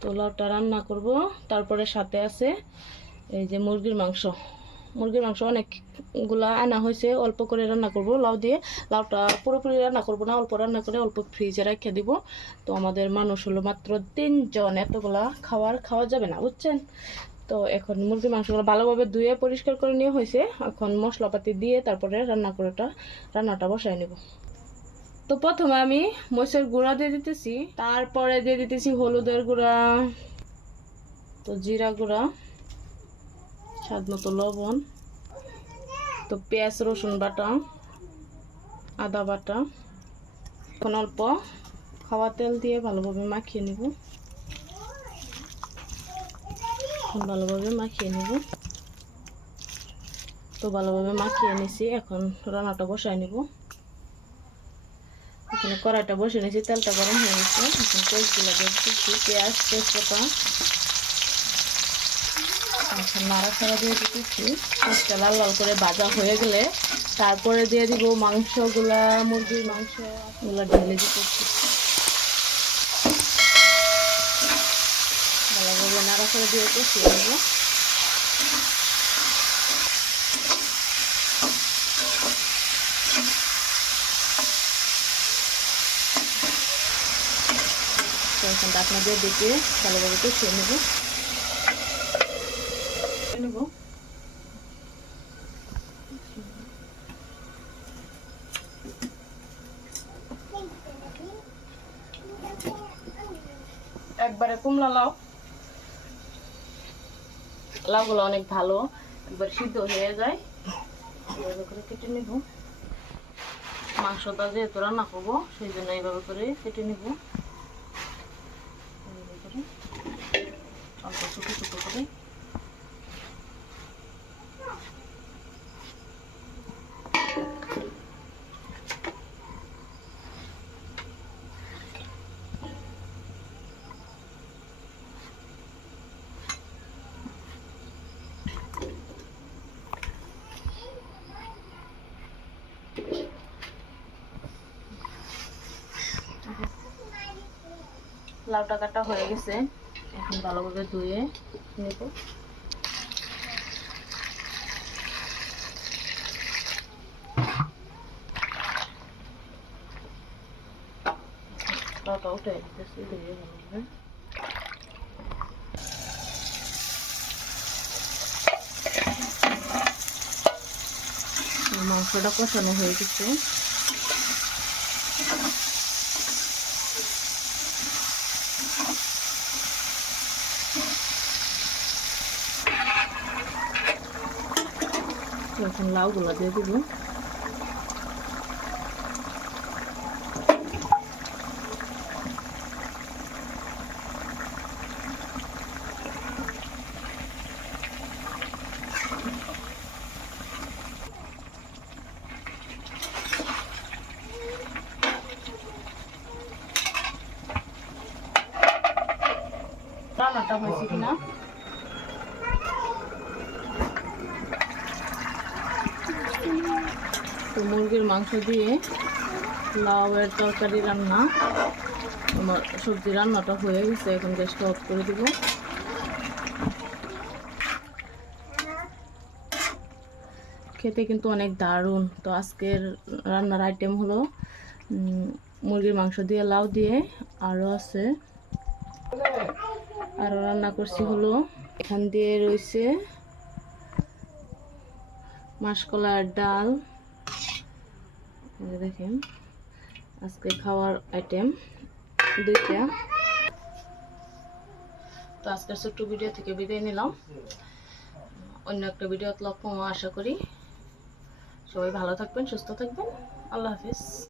তো লাউটা রান্না করব। তারপরে সাথে আছে এই যে মুরগির মাংস অনেকগুলা আনা হয়েছে, অল্প করে রান্না করব লাউ দিয়ে। লাউটা পুরোপুরি রান্না করব না, অল্প রান্না করে অল্প ফ্রিজে রেখে দিব। তো আমাদের মানুষ হলো মাত্র 3 জন, এতগুলা খাওয়া যাবে না, বুঝছেন। তো এখন মুরগির মাংসগুলো ভালোভাবে ধুয়ে পরিষ্কার করে নিয়ে হয়েছে। এখন মশলাপাতি দিয়ে তারপরে রান্নাটা বসায় নেব। তো প্রথমে আমি মরিচের গুঁড়া দিয়ে দিতেছি, তারপরে দিয়ে দিতেছি হলুদের গুঁড়া, তো জিরা গুঁড়া, স্বাদ মতো লবণ, তো পেঁয়াজ রসুন বাটা, আদা বাটা। এখন অল্প খাওয়া তেল দিয়ে ভালোভাবে মাখিয়ে নিব। তো ভালোভাবে মাখিয়ে নিছি। এখন রান্নাটা বসায় নিব। এখানে কড়াইটা বসে নিয়েছি, তেলটা গরম হয়ে গেছে। এখন পেঁয়াজগুলো দিয়ে দিচ্ছি, পেঁয়াজ তেজপাতা, এখন নাড়াচাড়া দিয়ে দিতেছি। পেঁয়াজটা লাল লাল করে ভাজা হয়ে গেলে তারপরে দিয়ে দিব মাংসগুলা, মুরগির মাংসগুলা ঢেলে দিতেছি। ভালোভাবে নাড়াচাড়া দিয়ে কষিয়ে নেব। এখন ঢাকনা দিয়ে দেখে ভালোভাবে কষিয়ে নেব। একবারে কুমড়া লাউগুলো অনেক ভালো, একবার সিদ্ধ হয়ে যায়। এভাবে করে কেটে নেব। মাংসটা যেহেতু রান্না করবো সেই জন্য এইভাবে করে কেটে নেব। অল্প ছোট ছোট করে। লাউটা কাটা হয়ে গেছে, এখন ভালোভাবে ধুয়ে নেব। লাউটা উঠে দিতেছি ধুয়ে ভালোভাবে। মাংসটা কষানো হয়ে গেছে। এখন লাউগুলা দিয়ে দিব। রান্নাটা হয়েছে কিনা তো মুরগির মাংস দিয়ে লাউয়ের তরকারি রান্না, আমার সবজি রান্নাটা হয়ে গেছে। এখন গ্যাসটা অফ করে দিব। খেতে কিন্তু অনেক দারুণ। তো আজকের রান্নার আইটেম হলো মুরগির মাংস দিয়ে লাউ দিয়ে, আরও রান্না করছি হলো এখান দিয়ে রয়েছে মাসকলার ডাল। দেখেন আজকে খাওয়ার আইটেম 2টা। তো আজকের ছোট্ট ভিডিও থেকে বিদায় নিলাম। অন্য একটা ভিডিও লক্ষ্য আশা করি। সবাই ভালো থাকবেন, সুস্থ থাকবেন। আল্লাহ হাফিজ।